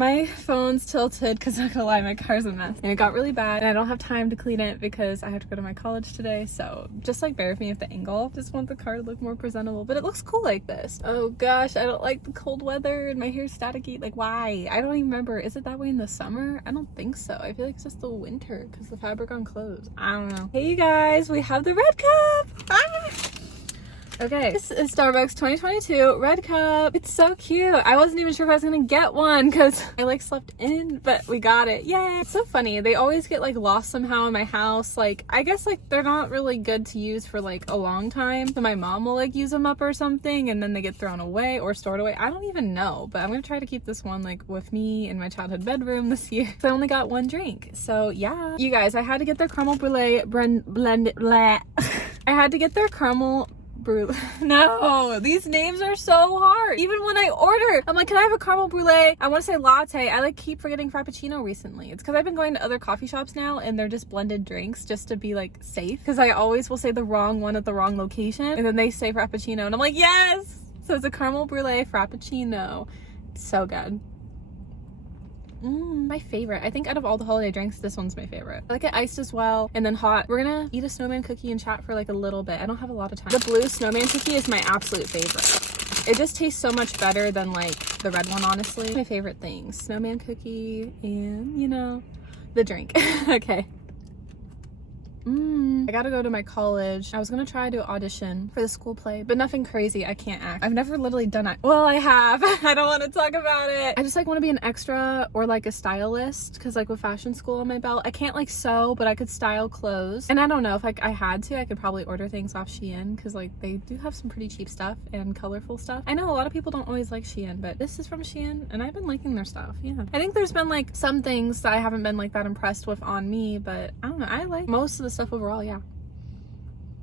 My phone's tilted because I'm not gonna lie, my car's a mess. And it got really bad and I don't have time to clean it because I have to go to my college today. So just like bear with me with the angle. Just want the car to look more presentable, but it looks cool like this. Oh gosh, I don't like the cold weather and my hair's staticky. Like why? I don't even remember. Is it that way in the summer? I don't think so. I feel like it's just the winter because the fabric on clothes. I don't know. Hey you guys, we have the red cup. Okay, this is Starbucks 2022 red cup. It's so cute. I wasn't even sure if I was gonna get one because I like slept in, but we got it. Yay! It's so funny. They always get like lost somehow in my house. Like, I guess like they're not really good to use for like a long time. So my mom will like use them up or something and then they get thrown away or stored away. I don't even know, but I'm gonna try to keep this one like with me in my childhood bedroom this year. So I only got one drink. So yeah. You guys, I had to get their caramel brulee blended. I had to get their caramel brulee. No, these names are so hard. Even when I order, I'm like, can I have a caramel brulee? I want to say latte. I like keep forgetting frappuccino recently. It's because I've been going to other coffee shops now and they're just blended drinks just to be like safe. Because I always will say the wrong one at the wrong location and then they say frappuccino and I'm like, yes! So it's a caramel brulee frappuccino. It's so good. My favorite. I think out of all the holiday drinks, this one's my favorite. I like it iced as well and then hot. We're gonna eat a snowman cookie and chat for like a little bit. I don't have a lot of time. The blue snowman cookie is my absolute favorite. It just tastes so much better than like the red one, honestly. My favorite things, snowman cookie and, you know, the drink. Okay. I gotta go to my college. I was gonna try to audition for the school play, but nothing crazy. I can't act. I've never literally done it. Well, I have. I don't want to talk about it. I just like want to be an extra or like a stylist because like with fashion school on my belt, I can't like sew, but I could style clothes. And I don't know if like I had to, I could probably order things off Shein because like they do have some pretty cheap stuff and colorful stuff. I know a lot of people don't always like Shein, but this is from Shein and I've been liking their stuff. Yeah. I think there's been like some things that I haven't been like that impressed with on me, but I don't know. I like most of the stuff overall. Yeah.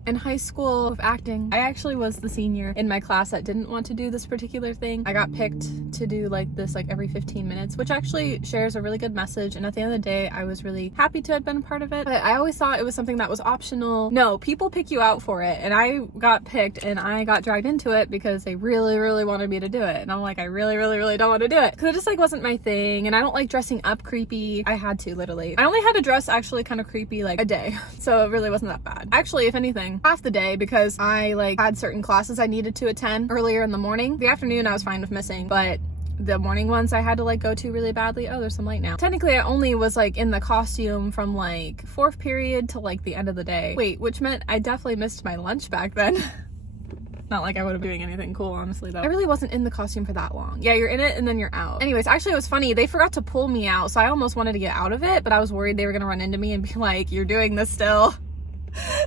In high school with acting, I actually was the senior in my class that didn't want to do this particular thing. I got picked to do like this like every 15 minutes, which actually shares a really good message. And at the end of the day, I was really happy to have been a part of it. But I always thought it was something that was optional. No, people pick you out for it. And I got picked and I got dragged into it because they really, really wanted me to do it. And I'm like, I really, really, really don't want to do it. Because it just like wasn't my thing. And I don't like dressing up creepy. I had to literally. I only had to dress actually kind of creepy like a day. So it really wasn't that bad. Actually, if anything, half the day because I like had certain classes I needed to attend earlier in the morning. The afternoon I was fine with missing, but the morning ones I had to like go to really badly. Oh, there's some light now. Technically I only was like in the costume from like 4th period to like the end of the day. Wait, which meant I definitely missed my lunch back then. Not like I would have been doing anything cool, honestly, though. I really wasn't in the costume for that long. Yeah, you're in it and then you're out. Anyways, actually it was funny. They forgot to pull me out, so I almost wanted to get out of it, but I was worried they were gonna run into me and be like, you're doing this still.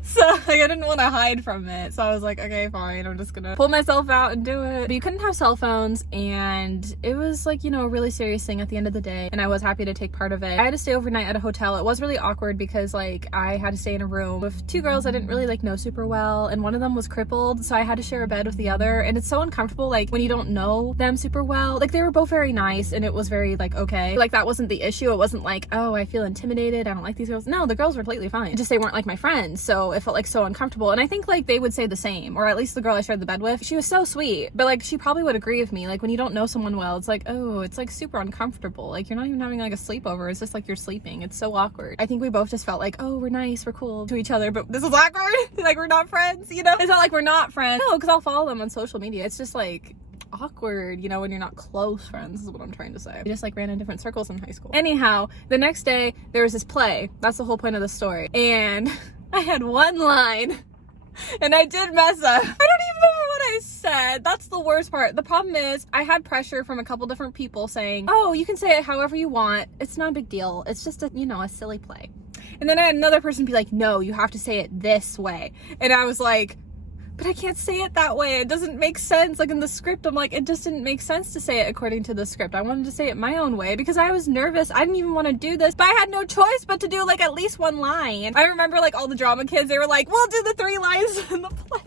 So like, I didn't want to hide from it, so I was like, okay, fine, I'm just gonna pull myself out and do it. But you couldn't have cell phones and it was like, you know, a really serious thing at the end of the day, and I was happy to take part of it. I had to stay overnight at a hotel. It was really awkward because like I had to stay in a room with 2 girls I didn't really like know super well, and one of them was crippled, so I had to share a bed with the other, and it's so uncomfortable like when you don't know them super well. Like they were both very nice and it was very like okay, like that wasn't the issue. It wasn't like, oh, I feel intimidated, I don't like these girls. No, the girls were completely fine, just they weren't like my friends, so it felt like so uncomfortable. And I think like they would say the same, or at least the girl I shared the bed with, she was so sweet, but like she probably would agree with me. Like when you don't know someone well, it's like, oh, it's like super uncomfortable. Like you're not even having like a sleepover, it's just like you're sleeping. It's so awkward. I think we both just felt like, oh, we're nice, we're cool to each other, but this is awkward. Like we're not friends, you know? It's not like we're not friends. No, because I'll follow them on social media. It's just like awkward, you know, when you're not close friends, is what I'm trying to say. We just like ran in different circles in high school. Anyhow, the next day there was this play. That's the whole point of the story. And I had one line and I did mess up. I don't even remember what I said. That's the worst part. The problem is I had pressure from a couple different people saying, oh, you can say it however you want. It's not a big deal. It's just a, you know, a silly play. And then I had another person be like, no, you have to say it this way. And I was like, but I can't say it that way. It doesn't make sense. Like in the script, I'm like, it just didn't make sense to say it according to the script. I wanted to say it my own way because I was nervous. I didn't even want to do this, but I had no choice but to do like at least one line. I remember like all the drama kids, they were like, we'll do the 3 lines in the play.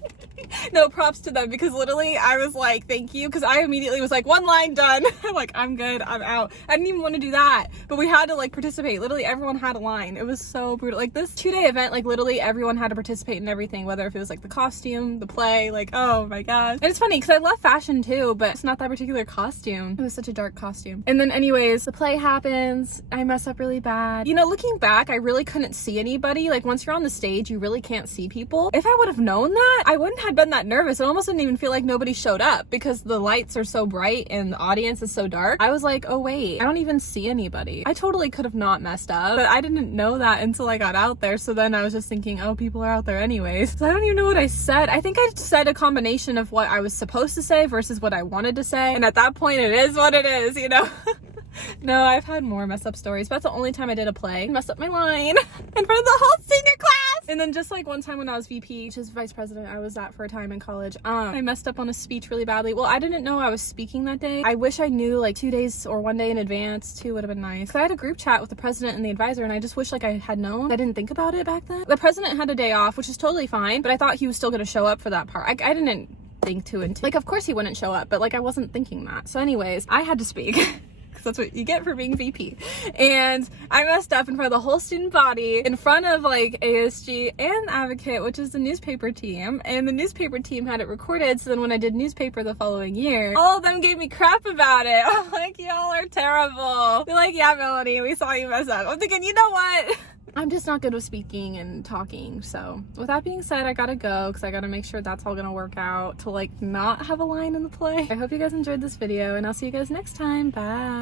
No, props to them, because literally I was like, thank you, because I immediately was like, one line done. I'm like, I'm good, I'm out. I didn't even want to do that, but we had to like participate. Literally everyone had a line. It was so brutal. Like this 2-day event, like literally everyone had to participate in everything, whether if it was like the costume, the play, like, oh my gosh. And it's funny because I love fashion too, but it's not that particular costume. It was such a dark costume. And then anyways, the play happens. I mess up really bad. You know, looking back, I really couldn't see anybody. Like once you're on the stage, you really can't see people. If I would have known that, I wouldn't have been that nervous. It almost didn't even feel like nobody showed up because the lights are so bright and the audience is so dark. I was like, oh wait, I don't even see anybody. I totally could have not messed up, but I didn't know that until I got out there. So then I was just thinking, oh, people are out there anyways. So I don't even know what I said. I think I said a combination of what I was supposed to say versus what I wanted to say. And at that point, it is what it is, you know? No, I've had more mess up stories, but that's the only time I did a play. Messed up my line in front of the whole senior class. And then just like one time when I was VP, which is vice president, I was at for a time in college, I messed up on a speech really badly. Well, I didn't know I was speaking that day. I wish I knew like 2 days or 1 day in advance too, would have been nice. So I had a group chat with the president and the advisor, and I just wish like I had known. I didn't think about it back then. The president had a day off, which is totally fine, but I thought he was still gonna show up for that part. I didn't think to until, like, of course he wouldn't show up, but like I wasn't thinking that. So anyways, I had to speak. That's what you get for being VP. And I messed up in front of the whole student body, in front of like ASG and Advocate, which is the newspaper team. And the newspaper team had it recorded. So then when I did newspaper the following year, all of them gave me crap about it. I'm like, y'all are terrible. They're like, yeah, Melanie, we saw you mess up. I'm thinking, you know what? I'm just not good with speaking and talking. So with that being said, I gotta go because I gotta make sure that's all gonna work out to like not have a line in the play. I hope you guys enjoyed this video, and I'll see you guys next time. Bye.